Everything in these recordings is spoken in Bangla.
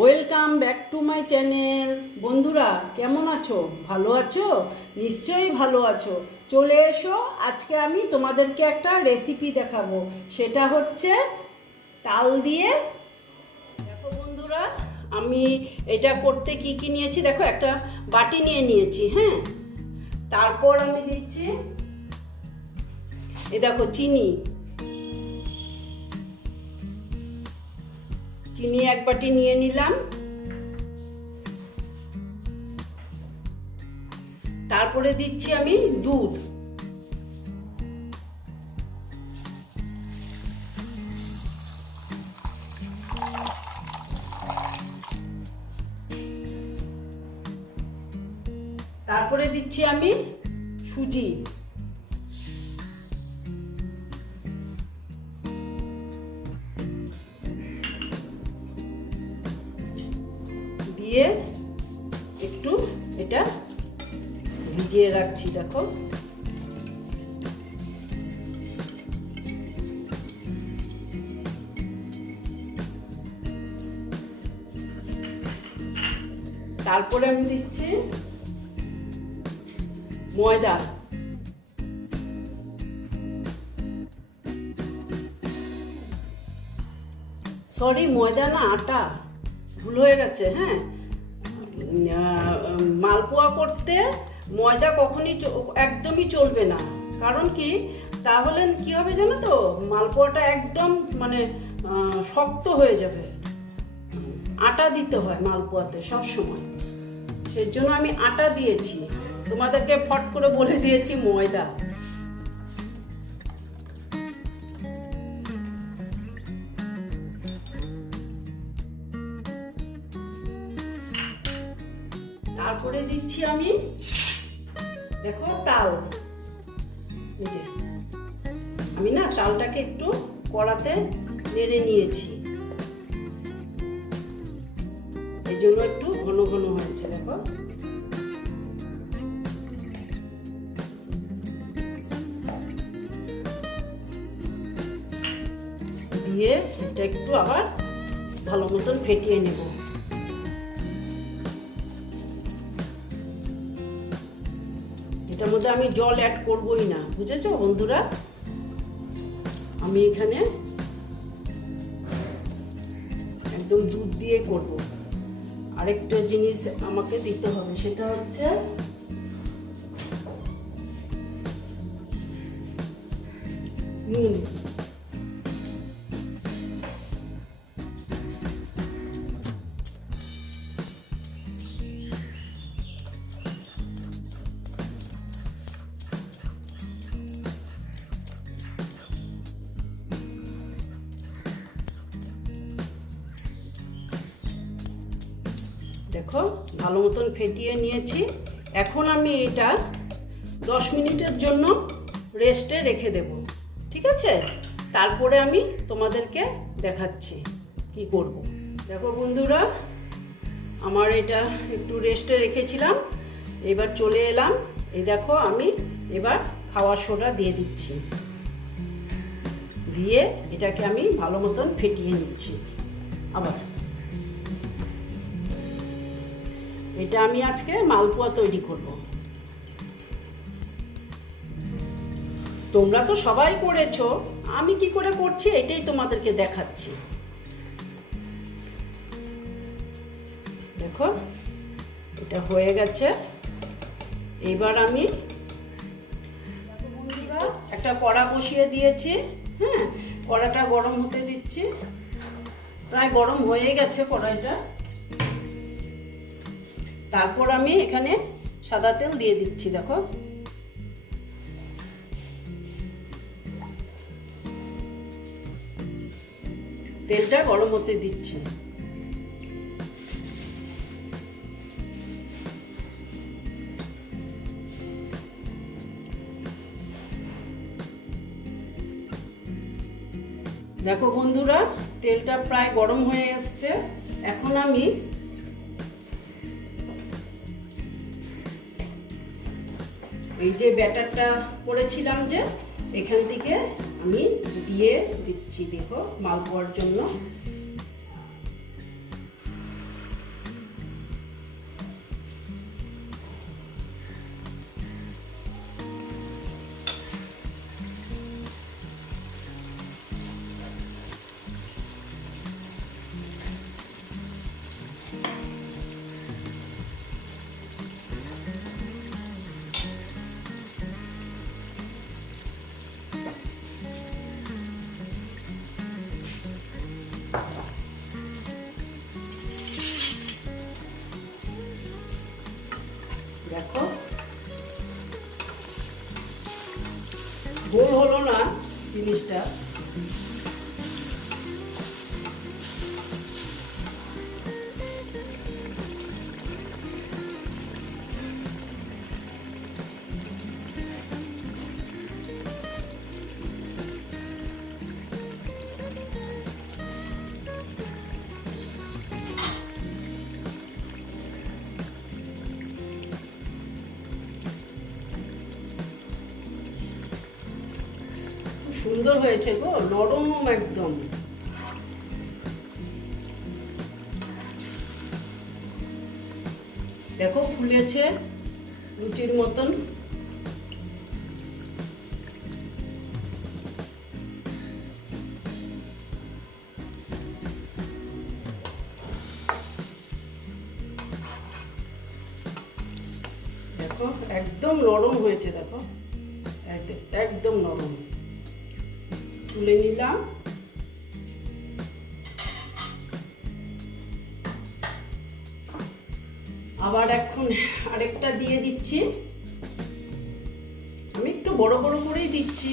Welcome back to my channel বন্ধুরা, কেমন আছো? ভালো আছো? নিশ্চয়ই ভালো আছো। চলে এসো, আজকে আমি তোমাদেরকে একটা রেসিপি দেখাবো। সেটা হচ্ছে তাল দিয়ে। দেখো বন্ধুরা, আমি এটা করতে কি কি নিয়েছি? দেখো, একটা বাটি নিয়ে নিয়েছি হ্যাঁ? তারপর আমি দিচ্ছি এ দেখো, চিনি। চিনি এক বাটি নিয়ে নিলাম। তারপরে দিচ্ছি আমি দুধ। তারপরে দিচ্ছি আমি সুজি। দিয়ে একটু এটা ভিজিয়ে রাখছি, দেখো। তারপরে আমি দিচ্ছি ময়দা। সরি ময়দা না আটা, ভুল হয়ে গেছে হ্যাঁ? মালপোয়া করতে ময়দা কখনই একদমই চলবে না। কারণ কি? তাহলে কি হবে জানো তো? মালপোয়াটা একদম মানে শক্ত হয়ে যাবে। আটা দিতে হয় মালপোয়াতে সব সময়। সেই জন্য আমি আটা দিয়েছি। তোমাদেরকে ফট করে বলে দিয়েছি ময়দা। তারপরে দিচ্ছি আমি, দেখো তাল। আমি না তালটাকে একটু কড়াতে নেড়ে নিয়েছি। এই জন্য একটু ঘন ঘন হয়েছে, দেখো। দিয়ে এটা একটু আবার ভালো মতন ফেটিয়ে নেব। মধ্যে আমি জল অ্যাড করবই না, বুঝেছ বন্ধুরা? আমি এখানে একদম দুধ দিয়ে করব। আরেকটা জিনিস আমাকে দিতে হবে, সেটা হচ্ছে নুন। দেখো, ভালো মতন ফেটিয়ে নিয়েছি। এখন আমি এটা দশ মিনিটের জন্য রেস্টে রেখে দেব, ঠিক আছে? তারপরে আমি তোমাদেরকে দেখাচ্ছি কি করব। দেখো বন্ধুরা, আমার এটা একটু রেস্টে রেখেছিলাম, এবার চলে এলাম। এই দেখো, আমি এবার খাওয়ার সোডা দিয়ে দিচ্ছি। দিয়ে এটাকে আমি ভালো মতন ফেটিয়ে নিচ্ছি। আবার এটা আমি আজকে মালপোয়া তৈরি করব। তোমরা তো সবাই করেছ, আমি কি করে করছি এটাই তোমাদেরকে দেখাচ্ছি। দেখো, এটা হয়ে গেছে। এবার আমি একটা কড়া বসিয়ে দিয়েছি হ্যাঁ? কড়াটা গরম হতে দিচ্ছি। প্রায় গরম হয়ে গেছে কড়াইটা। তারপর আমি এখানে সাদা তেল দিয়ে দিচ্ছি, দেখো। তেলটা গরম হতে দিচ্ছি দেখো বন্ধুরা, তেলটা প্রায় গরম হয়ে এসছে। এখন আমি এই যে ব্যাটারটা পড়েছিলাম যে এখান থেকে আমি দিয়ে দিচ্ছি দেখো মাল মালপোয়ার জন্য। জিনিসটা সুন্দর হয়েছে গো, নরম একদম। দেখো, ফুলেছে লুচির মতন। দেখো, একদম নরম হয়েছে, দেখো। এক- একদম নরম। তুলে নিলাম। আবার এখন আরেকটা দিয়ে দিচ্ছি। আমি একটু বড় বড় করেই দিচ্ছি।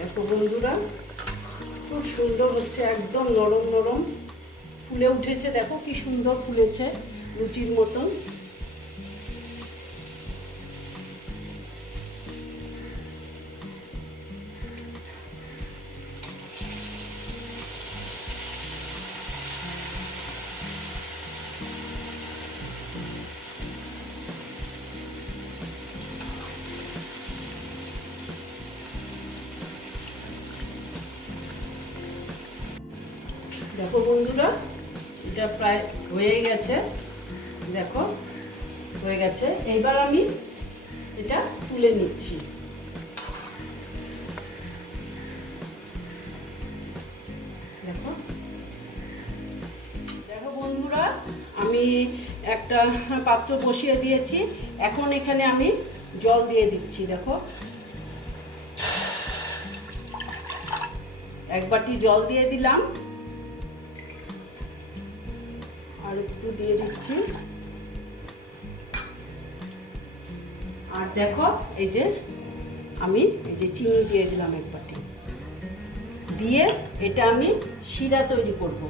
দেখো বন্ধুরা, খুব সুন্দর হচ্ছে, একদম নরম নরম। ফুলে উঠেছে, দেখো কি সুন্দর ফুলেছে, লুচির মতন। দেখো বন্ধুরা, এটা প্রায় হয়ে গেছে। দেখো, হয়ে গেছে। এইবার আমি এটা তুলে নিচ্ছি। দেখো। দেখো বন্ধুরা, আমি একটা পাত্র বসিয়ে দিয়েছি। এখন এখানে আমি জল দিয়ে দিচ্ছি, দেখো। এক বাটি জল দিয়ে দিলাম। আর একটু দিয়ে দিচ্ছি। আর দেখো, এই যে আমি, এই যে চিনি দিয়ে দিলাম এক বাটি। দিয়ে এটা আমি শিরা তৈরি করব।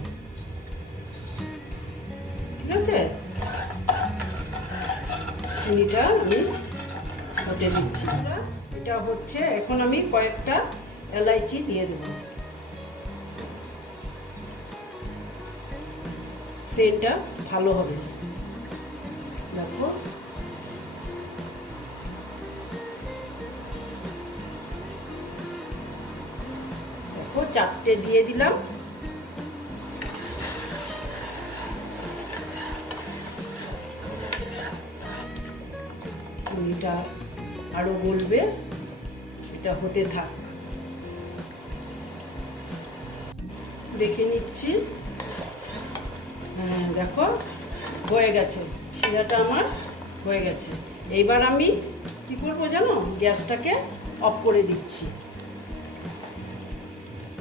ঠিক আছে? চিনিটা আমি হতে দিচ্ছি। এটা হচ্ছে, এখন আমি কয়েকটা এলাইচি দিয়ে দেবো। সেন্টটা ভালো হবে। দেখো। দেখো, চারটে দিয়ে দিলাম। চিনিটা আরও বলবে এটা হতে থাক। দেখে নিচ্ছি। হ্যাঁ দেখো, হয়ে গেছে। শিরাটা আমার হয়ে গেছে। এইবার আমি কি করব জানো? গ্যাসটাকে অফ করে দিচ্ছি।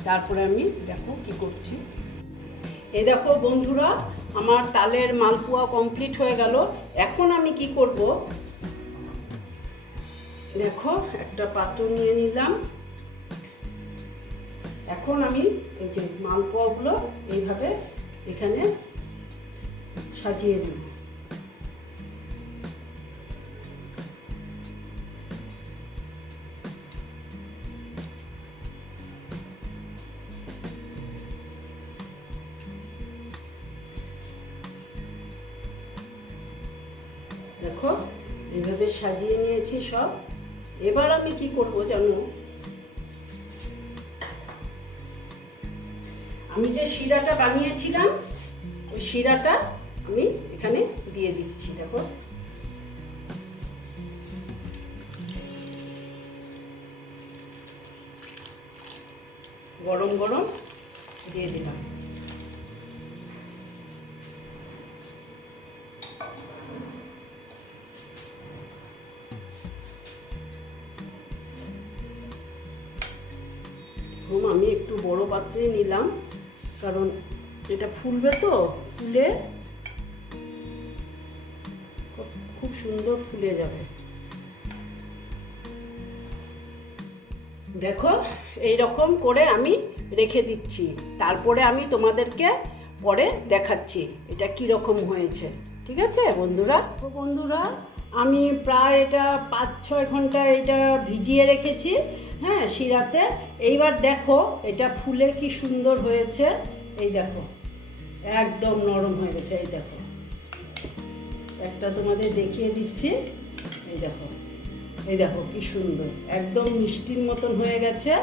তারপরে আমি দেখো কি করছি। এই দেখো বন্ধুরা, আমার তালের মালপোয়া কমপ্লিট হয়ে গেল। এখন আমি কি করব? দেখো, একটা পাত্র নিয়ে নিলাম। এখন আমি এই যে মালপোয়াগুলো এইভাবে এখানে সাজিয়ে নিই দেখো এইভাবে সাজিয়ে নিয়েছি সব। এবার আমি কি করব জানো? আমি যে শিরাটা বানিয়েছিলাম, ওই শিরাটা আমি এখানে দিয়ে দিচ্ছি, দেখো। গরম গরম দিয়ে দিলাম। এরকম আমি একটু বড় পাত্রে নিলাম, কারণ এটা ফুলবে তো, ফুলে সুন্দর ফুলে যাবে। দেখো এই রকম করে আমি রেখে দিচ্ছি। তারপরে আমি তোমাদেরকে পরে দেখাচ্ছি এটা কি রকম হয়েছে। ঠিক আছে বন্ধুরা? বন্ধুরা আমি প্রায় এটা পাঁচ ছয় ঘণ্টা এটা ভিজিয়ে রেখেছি হ্যাঁ শিরাতে। এইবার দেখো এটা ফুলে কি সুন্দর হয়েছে। এই দেখো একদম নরম হয়ে গেছে এই দেখো। একটা তোমাদের দেখিয়ে দিচ্ছি। এই দেখো এই দেখো কি সুন্দর, একদম মিষ্টির মতন হয়ে গেছে।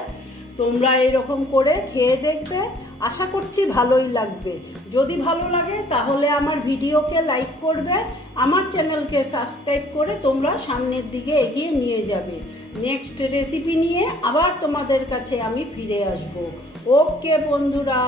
তোমরা এরকম করে খেয়ে দেখবে, আশা করছি ভালোই লাগবে। যদি ভালো লাগে, তাহলে আমার ভিডিওকে লাইক করবে, আমার চ্যানেলকে সাবস্ক্রাইব করে তোমরা সামনের দিকে এগিয়ে নিয়ে যাবে। নেক্সট রেসিপি নিয়ে আবার তোমাদের কাছে আমি ফিরে আসব। ওকে বন্ধুরা।